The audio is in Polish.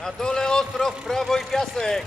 Na dole ostro w prawo i piasek.